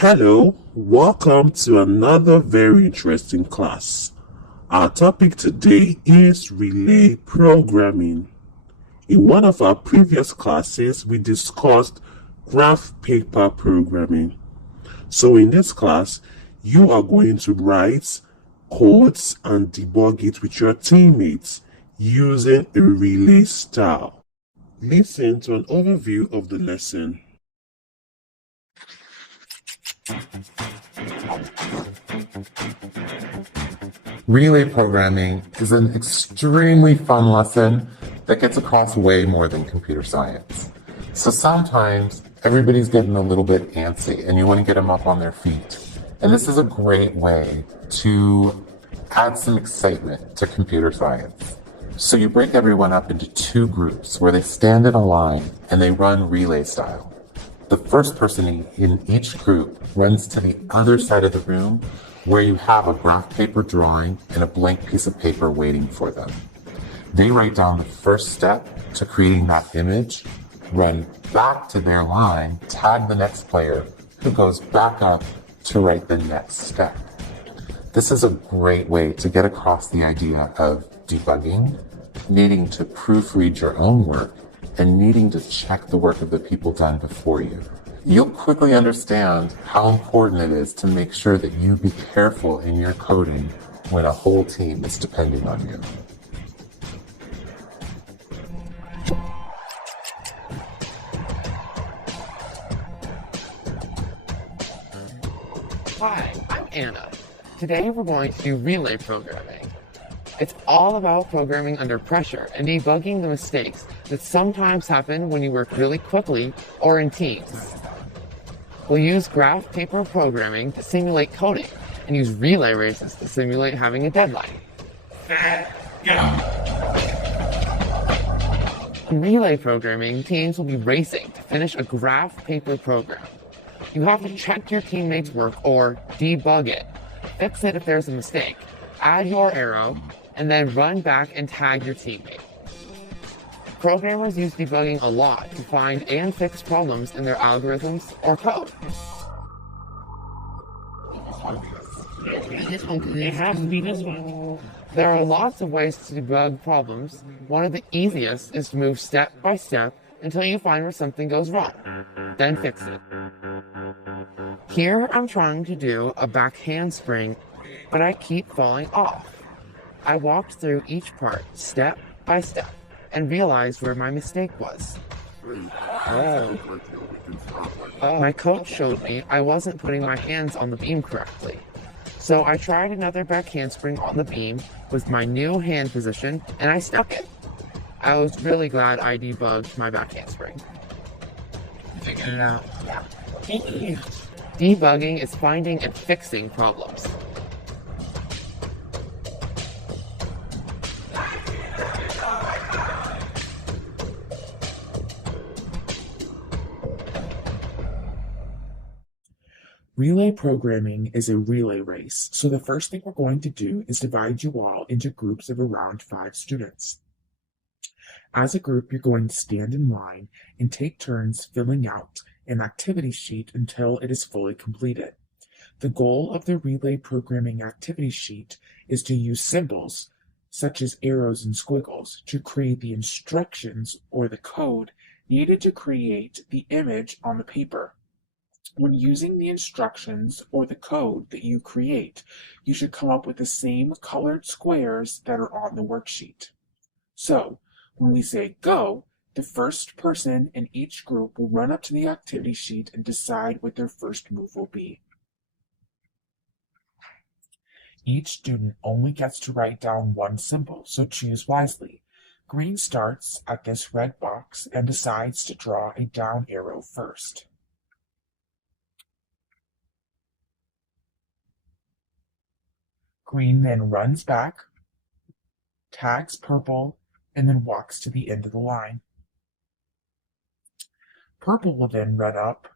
Hello, welcome to another very interesting class. Our topic today is relay programming. In one of our previous classes, we discussed graph paper programming. So in this class, you are going to write codes and debug it with your teammates using a relay style. Listen to an overview of the lesson. Relay programming is an extremely fun lesson that gets across way more than computer science. So sometimes everybody's getting a little bit antsy and you want to get them up on their feet. And this is a great way to add some excitement to computer science. So you break everyone up into two groups where they stand in a line and they run relay style. The first person in each group runs to the other side of the room where you have a graph paper drawing and a blank piece of paper waiting for them. They write down the first step to creating that image, run back to their line, tag the next player who goes back up to write the next step. This is a great way to get across the idea of debugging, needing to proofread your own work, and needing to check the work of the people done before you. You'll quickly understand how important it is to make sure that you be careful in your coding when a whole team is depending on you. Hi, I'm Anna. Today we're going to do relay programming. It's all about programming under pressure and debugging the mistakes that sometimes happen when you work really quickly or in teams. We'll use graph paper programming to simulate coding and use relay races to simulate having a deadline. In relay programming, teams will be racing to finish a graph paper program. You have to check your teammates' work or debug it. Fix it if there's a mistake. Add your arrow, and then run back and tag your teammate. Programmers use debugging a lot to find and fix problems in their algorithms or code. There are lots of ways to debug problems. One of the easiest is to move step by step until you find where something goes wrong. Then fix it. Here I'm trying to do a back handspring, but I keep falling off. I walked through each part step by step and realized where my mistake was. My coach showed me I wasn't putting my hands on the beam correctly. So I tried another back handspring on the beam with my new hand position and I stuck it. I was really glad I debugged my back handspring. Figured it out. Debugging is finding and fixing problems. Relay programming is a relay race, so the first thing we're going to do is divide you all into groups of around 5 students. As a group, you're going to stand in line and take turns filling out an activity sheet until it is fully completed. The goal of the relay programming activity sheet is to use symbols, such as arrows and squiggles, to create the instructions or the code needed to create the image on the paper. When using the instructions or the code that you create, you should come up with the same colored squares that are on the worksheet. So, when we say go, the first person in each group will run up to the activity sheet and decide what their first move will be. Each student only gets to write down one symbol, so choose wisely. Green starts at this red box and decides to draw a down arrow first. Green then runs back, tags purple, and then walks to the end of the line. Purple will then run up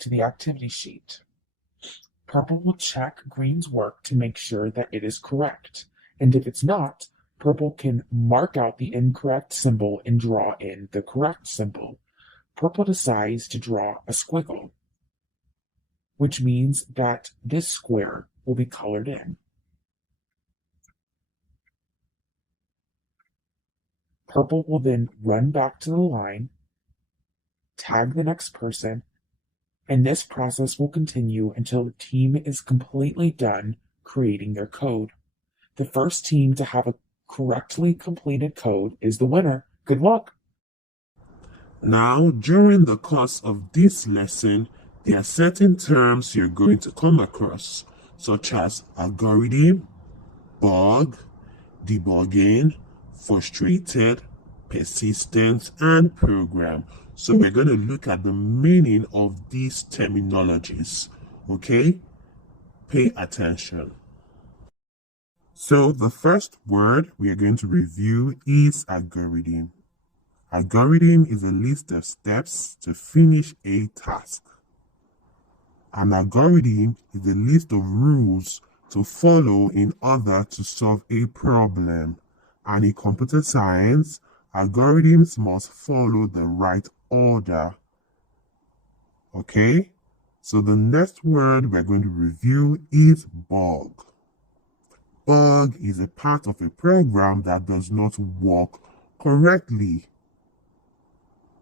to the activity sheet. Purple will check green's work to make sure that it is correct, and if it's not, purple can mark out the incorrect symbol and draw in the correct symbol. Purple decides to draw a squiggle. which means that this square will be colored in. Purple will then run back to the line, tag the next person, and this process will continue until the team is completely done creating their code. The first team to have a correctly completed code is the winner. Good luck! Now, during the course of this lesson, there are certain terms you're going to come across, such as algorithm, bug, debugging, frustrated, persistence, and program. So we're going to look at the meaning of these terminologies, okay? Pay attention. So the first word we are going to review is algorithm. Algorithm is a list of steps to finish a task. An algorithm is a list of rules to follow in order to solve a problem. And in computer science, algorithms must follow the right order. Okay? So the next word we're going to review is bug. Bug is a part of a program that does not work correctly.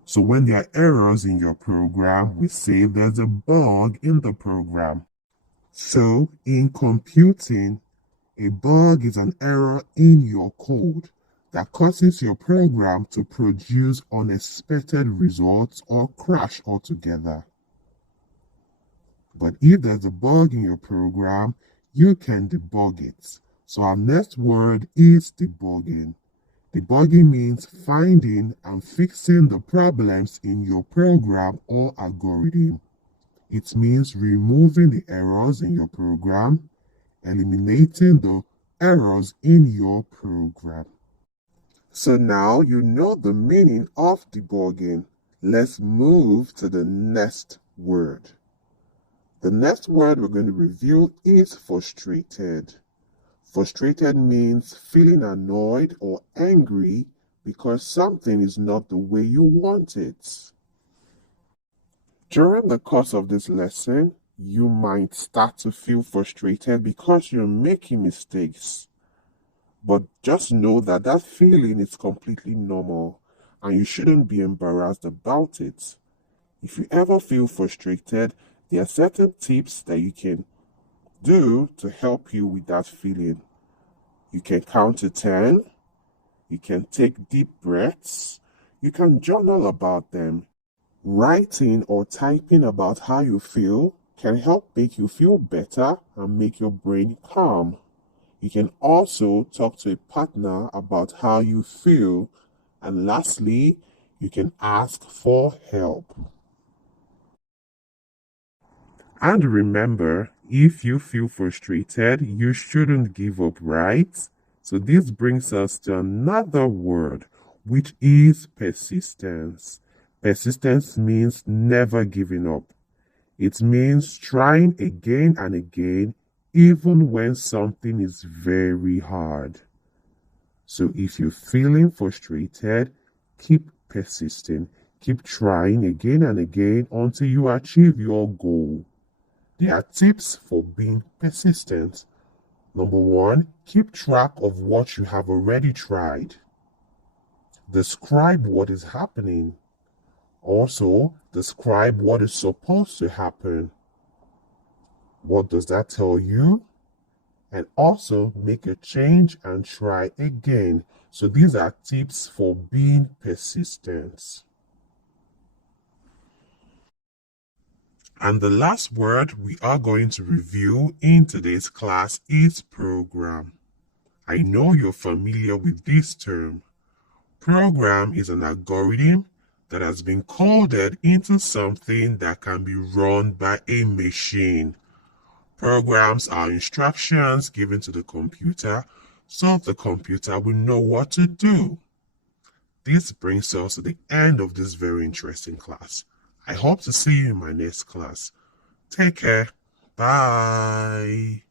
So when there are errors in your program, we say there's a bug in the program. So in computing, a bug is an error in your code that causes your program to produce unexpected results or crash altogether. But if there's a bug in your program, you can debug it. So our next word is debugging. Debugging means finding and fixing the problems in your program or algorithm. It means removing the errors in your program, eliminating the errors in your program. So now you know the meaning of debugging. Let's move to the next word. The next word we're going to review is frustrated. Frustrated means feeling annoyed or angry because something is not the way you want it. During the course of this lesson, you might start to feel frustrated because you're making mistakes. But just know that that feeling is completely normal and you shouldn't be embarrassed about it. If you ever feel frustrated, there are certain tips that you can do to help you with that feeling. You can count to 10. You can take deep breaths. You can journal about them. Writing or typing about how you feel can help make you feel better and make your brain calm. You can also talk to a partner about how you feel. And lastly, you can ask for help. And remember, if you feel frustrated, you shouldn't give up, right? So this brings us to another word, which is persistence. Persistence means never giving up. It means trying again and again, even when something is very hard. So if you're feeling frustrated, keep persisting. Keep trying again and again until you achieve your goal. There are tips for being persistent. Number 1, keep track of what you have already tried. Describe what is happening. Also, describe what is supposed to happen. What does that tell you? And also make a change and try again. So these are tips for being persistent. And the last word we are going to review in today's class is program. I know you're familiar with this term. Program is an algorithm that has been coded into something that can be run by a machine. Programs are instructions given to the computer so the computer will know what to do. This brings us to the end of this very interesting class. I hope to see you in my next class. Take care. Bye.